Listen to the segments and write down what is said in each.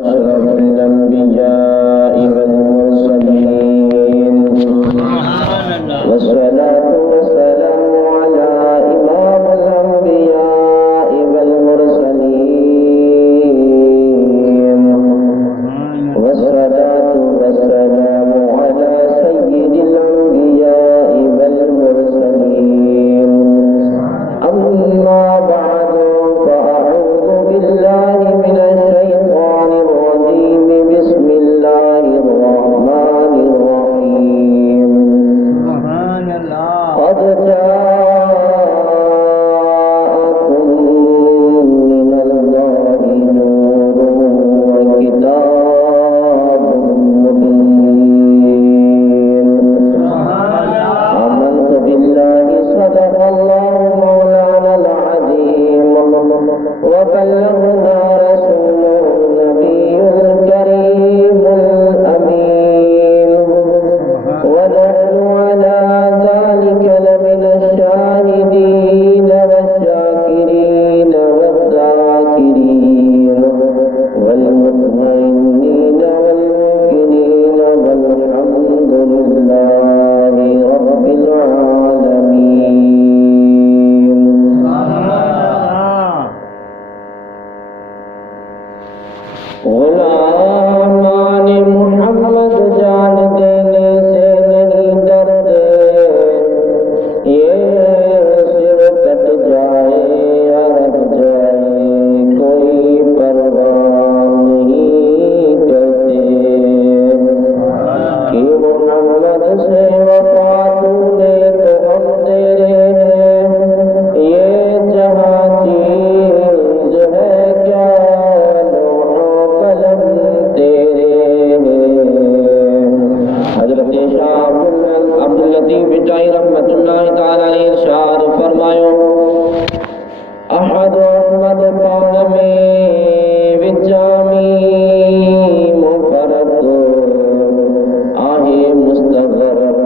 أشرف الأنبياء والمرسلين والصلاة والسلام على إمام الأنبياء والمرسلين والصلاة والسلام على سيد الأنبياء والمرسلين أما بعد فأعوذ بالله من الشيطان الرجيم بسم الله الرحمن الرحيم قد جاءكم من الله نور وكتاب مبين آمنت بالله صدق الله مولانا العظيم وبلغنا رسوله النبي الكريم الأمين ونحن على ذلك لمن الشاهدين والشاكرين والذاكرين والمطمئنين والموقنين والحمد لله رب العالمين. غلامان محمد جان دینے سے نہیں ڈرتے، یہ سر کٹ جائے یا رہ جائے کوئی پرواہ نہیں کرتے کہ محمد سے وفا تو نے تو ہم تیرے ہیں، یہ جہاں چیز ہے کیا تیرے ہیں. حضرت شاہ عبداللطیف بٹائی رحمت اللہ تعالی علیہ ارشاد فرمایو احد احمد پان میں وجامی مفرد آہ مستغرق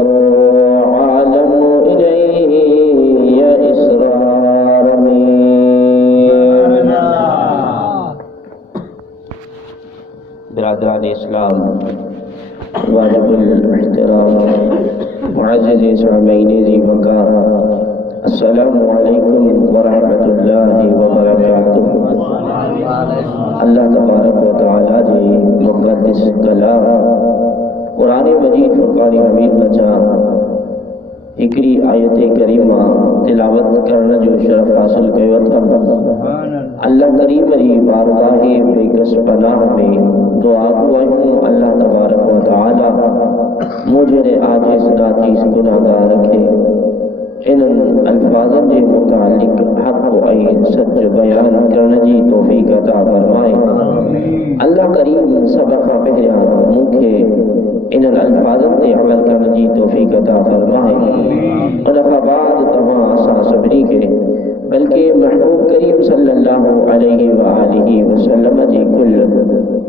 عالم الیہ اسرار میں. برادران اسلام واجب الاحترام معزز سامعین ذی وقار، السلام علیکم ورحمۃ اللہ وبرکاتہ. اللہ تبارک و تعالی جی مقدس کلام قرآن مجید فرقان حمید بچا ہکڑی آیت کریمہ تلاوت کرنا جو شرف حاصل کیو تھا. اللہ کریم ری بارگاہ بے کس پناہ میں دعا ہوں اللہ تبارک و تعالی مجھے عاجز ناچیز گناہگار رکھے. ان الفاظن کے متعلق حق و عین سچ بیان کرنے جی توفیق عطا فرمائے. اللہ کریم سبق پہریا مکھے ان الفاظن تے عمل کرنے جی توفیق عطا فرمائے. ان بعد تمام اساں سبری کے بلکہ محبوب کریم صلی اللہ علیہ وآلہ وسلم جی کل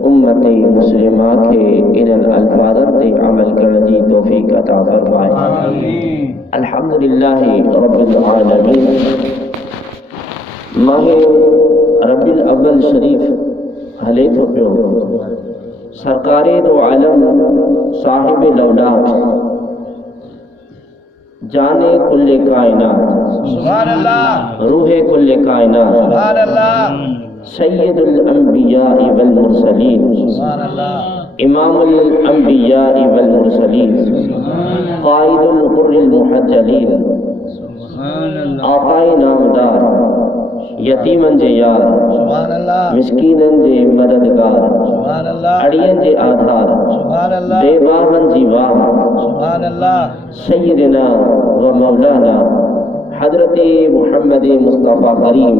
امت مسلمہ کے ان الفاظن تے عمل کرنے جی توفیق عطا فرمائے. الحمدللہ رب العالمین. ماہ ربی الاول شریف ہلے تو پیو سرکار دو عالم صاحب لولاک جانے کل کائنات سبحان اللہ روح کل کائنات سبحان اللہ سید الانبیاء والمرسلین سبحان اللہ امام الانبیاء والمرسلین قائد الغر المحجلین آقائے نامدار یتیمن جے یار سبحان اللہ مسکینن جے مددگار سبحان اللہ اڑین جے آدھار سبحان اللہ بے واہن جی واہ سبحان اللہ سیدنا و مولانا حضرت محمد مصطفیٰ کریم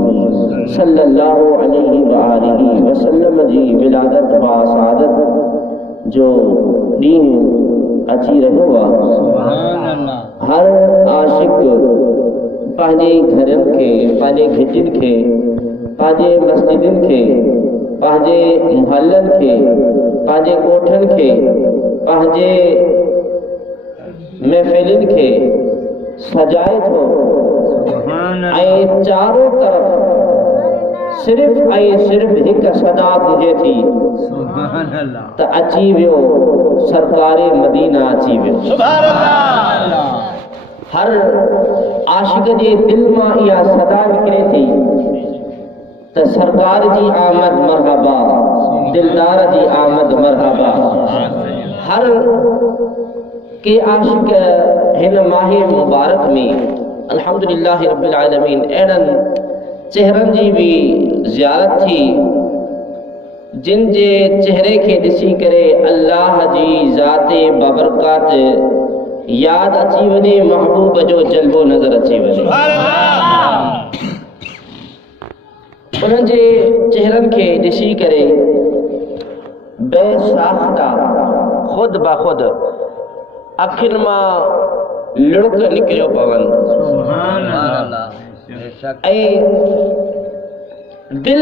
صلی اللہ علیہ وآلہ وسلم جی ولادت و سعادت جو دین اچھی رہو سبحان اللہ. ہر عاشق پانجے گھرن کے پانجے گھٹن کے پانجے مسجدن کے پانجے محلن کے پانجے کوٹھن کے پانجے محفلن کے سجائے تو اے چاروں طرف صرف ایک صدا گجے تھی سبحان اللہ تو اچی ویو سرکار مدینہ اچی ویو سبحان اللہ ہر عاشق جے دل ماں یا صدا نکرے تھی تو سرکار جی آمد مرحبا دلدار جی آمد مرحبا ہر کے عاشق ہن ماہ مبارک میں الحمدللہ رب العالمین اڑن چہرن جی بھی زیارت تھی جن جے چہرے کے ڈسی کرے اللہ جی ذات بابرکات یاد اچی ونے محبوب جو جلوو نظر اچی ونے انہن جے چہرن کے ڈسی کرے بے ساختہ خود بخود اکھن ماں لڑک نکریو پون سبحان اللہ بے شک اے دل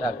شک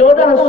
1400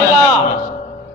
اللہ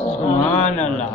سبحان اللہ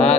ہاں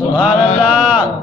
سبحان اللہ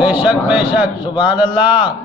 بے شک سبحان اللہ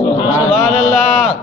سبحان اللہ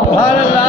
سبحان اللہ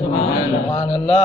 سبحان اللہ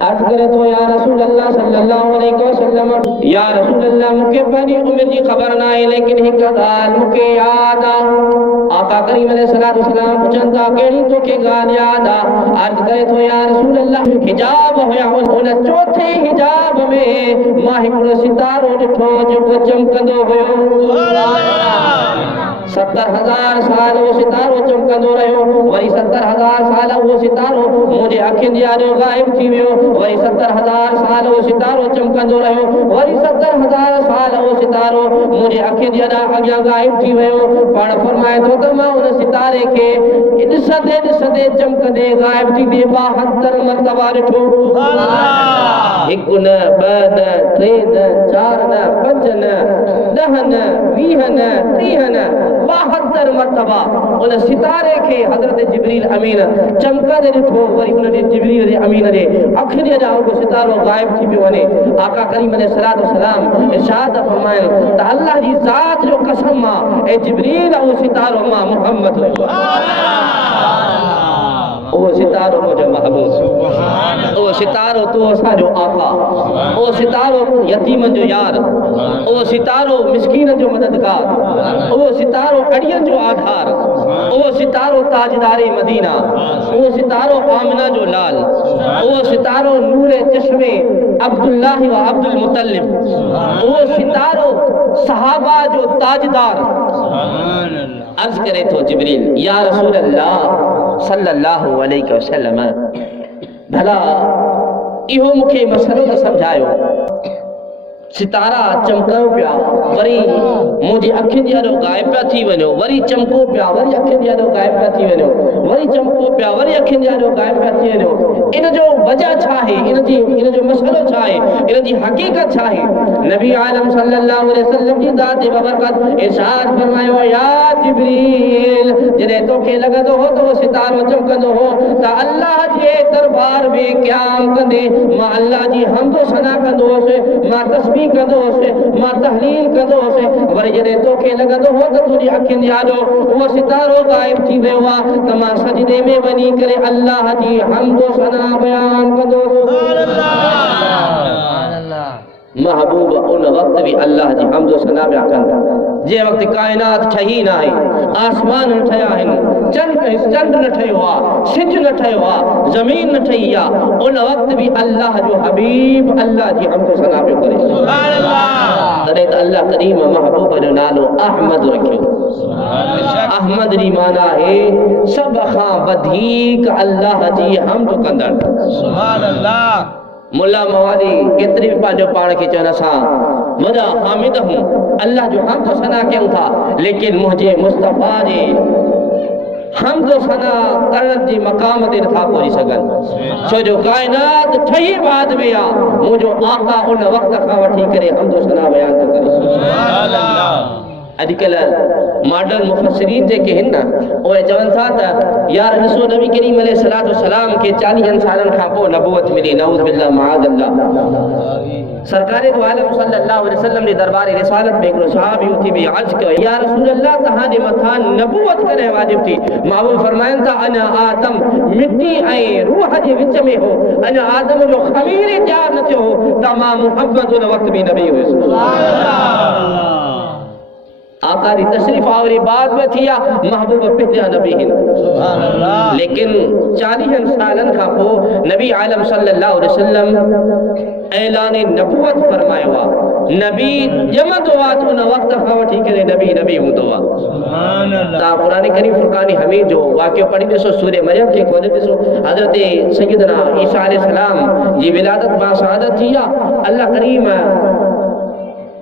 عرض کرے تو یا رسول اللہ صلی اللہ علیہ وسلم یا رسول اللہ مکے پہنی عمر جی خبر نہ ہے لیکن ایک گال مکے یاد آقا کریم علیہ السلام پوچھن تھا کیڑی تو کے گال یاد عرض کرے تو یا رسول اللہ حجاب ہویا ان چوتھے حجاب میں ماں ہکڑو ستارو ڈٹھو جو چمکندو ہویا 70,000 سال وہ ستارو چمکندو رہو وہی 70,000 سال وہ ستارو مجھے اکھن دیارو غائب تھی ویو وہی 70,000 سال وہ ستارو چمکندو رہو وہی 70,000 سال وہ ستارو مجھے اکھن دیارا اگیا غائب تھی ویو پڑھ فرمائے تو ماں ان ستارے کے ڈسدے چمکندے غائب تھی دے 72 مرتبہ ڈٹھو ایک نہ ب نہ ٹے نہ چار نہ پنج نہ 10 نہ 20 نہ 30 نہ 72 مرتبہ ان ستارے کے حضرت جبریل امین چمکا دے ڈٹھو وری ان نے جبریل امین دے اکھن دے جاؤ کو ستارو غائب تھی پیو ونے آقا کریم علیہ السلام ارشاد فرمائے تا اللہ جی ذات جو قسم اے جبریل او ستارو ما محمد او ستارو مجھے محبوب او ستارو تو اسا جو آقا او ستارو یتیمن جو یار او ستارو مسکین جو مددگار او ستارو اڑین جو آدھار او ستارو تاجدار مدینہ او ستارو آمنہ جو لال او ستارو نور چشم عبداللہ و عبد المطلب او ستارو صحابہ جو تاجدار عرض کرے تو جبریل یا رسول اللہ صلی اللہ علیہ وسلم بھلا ایہو مکھے مسئلہ نہ سمجھائیو ستارہ چمکاؤ پیا وری مجھے اکھن دیارو غائب پیا تھی ونیو وری چمکو پیا وری اکھن دیارو غائب پیا تھی ونیو وری چمکو پیا وری اکھن دیارو غائب پیا تھی ونیو ان جو وجہ چھاہے ان جو مسئلہ چھاہے ان دی حقیقت چھاہے نبی عالم صلی اللہ علیہ وسلم کی ذات ببرکت ارشاد فرمائیو یا جبریل جنہیں تو کے لگا دو ہو تو ستارو چمکندو ہو تا اللہ جی دربار میں قیام کندے ما اللہ جی حمد و ثنا کندو سے ما تسبیح کندو سے ما تحلیل کندو سے ورے جنہیں تو کے لگا دو ہو تو تجھے اکھن دیارو وہ ستارو غائب تھی ویوا تما سجدے میں بنی کرے اللہ جی حمد و ثنا بیان کندو محبوب ان وقت بھی اللہ جی حمد و ثنا بیان کندو جے وقت کائنات ٹھہی نہ آئی آسمان نہ ٹھیا ہے چند نہ ٹھیا سج نہ ٹھیا زمین نہ ٹھیا ان وقت بھی اللہ جو حبیب اللہ جی حمد و ثنا پہ کرے سبحان اللہ ترے تو اللہ کریم محبوب جو نالو احمد رکھو احمد ری مانا ہے سب خاں بدھیک اللہ جی حمد کندر سبحان اللہ ملا موادی کتری بھی پانچو پاڑ کے چونا سا مجھا حامد ہوں اللہ جو حمد و ثنا کیوں تھا لیکن مجھے مصطفیٰ جی حمد و ثنا کرن جی مقام دے تھا پوری سگن چھو جو کائنات ٹھہی بعد میں مجھو آقا ان وقت خواٹھی کرے حمد و ثنا بیان تو کرے سبحان اللہ اجکل ماڈرن مفسرین جے کے ہن او چون تھا تا یار رسول نبی کریم علیہ السلام کے 40 سالن کھا پو نبوت ملی نعوذ باللہ معاذ اللہ سرکار دو عالم صلی اللہ علیہ وسلم نے دربار رسالت میں ایک صحابی ہوتی بھی عرض کہ یا رسول اللہ تہاں دے متھان نبوت کرے واجب تھی محبوب فرمائن تھا انا آدم مٹی آئے روح جے وچ میں ہو انا آدم جو خمیر تیار نہ تھے ہو تمام محمد ان وقت بھی نبی ہوئے سبحان اللہ آقا دی تشریف آوری بعد میں تھیا محبوب پہلیا نبی ہن سبحان اللہ لیکن 40 سالن کا پو نبی عالم صلی اللہ علیہ وسلم اعلان نبوت فرمائے ہوا نبی جمع دعا تو نہ وقت خواٹھی کرے نبی ہوں دعا سبحان اللہ تا قرآن کریم فرقان حمید جو واقعہ پڑھی دیسو سورہ مریم کے کھولے دیسو حضرت سیدنا عیسیٰ علیہ السلام جی ولادت با سعادت تھیا اللہ کریم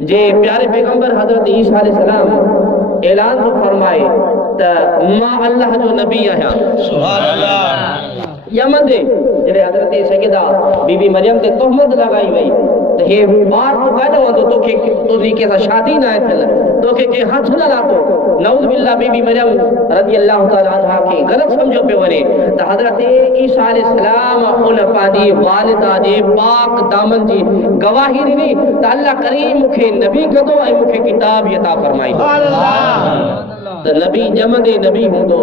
جے پیارے پیغمبر حضرت عیسیٰ علیہ السلام اعلان تو فرمائے تا ما اللہ جو نبی آیا سبحان اللہ یمن دے جڑے حضرت سیدہ بی بی مریم تے تہمت لگائی وئی تو یہ بار تو کہہ دو تو کہ تو طریقے سے شادی نہ ہے تھل تو کہ ہاتھ نہ لاتو نعوذ باللہ بی بی مریم رضی اللہ تعالی عنہا کی غلط سمجھو پہ ونے تو حضرت عیسیٰ علیہ السلام ان پانی والدہ جے پاک دامن جی گواہی دی تو اللہ کریم مکھے نبی کدو اے مکھے کتاب عطا فرمائی تو نبی جمع دے نبی ہوں دو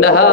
10,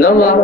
9,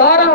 12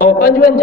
55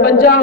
50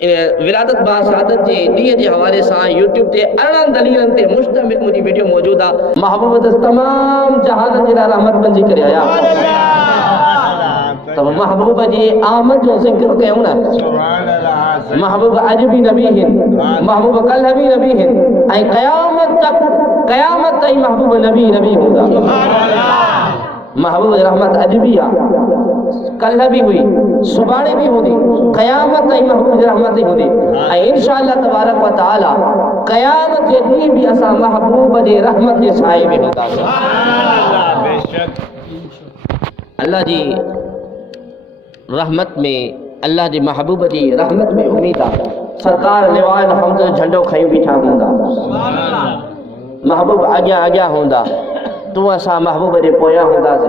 ولادت با سعادت جے ڈیئں جے حوالے سان یوٹیوب تے 18 دلیلن تے مشتمل مجھے ویڈیو موجود ہے محبوب دس تمام جہان جے رحمت بنجی کرے آیا تو محبوب جی آمد جو ذکر کیوں نا محبوب اج بھی نبی ہیں محبوب کل بھی نبی ہیں اے قیامت تک محبوب نبی ہوگا محبوب رحمت اج بھی آ کل بھی ہوئی صبح بھی ہوگی قیامت تک محبوب رحمت ہوگی انشاءاللہ تبارک و تعالی قیامت کے دن بھی اسا محبوب دے رحمت کے سائے میں ہوگا اللہ جی رحمت میں اللہ جی محبوب جی رحمت میں امید آ سرکار لوائے حمد جھنڈو کھائیں بیٹھا ہوندا محبوب آگیا ہوندا تو اسا محبوب دے پویا ہوندا سے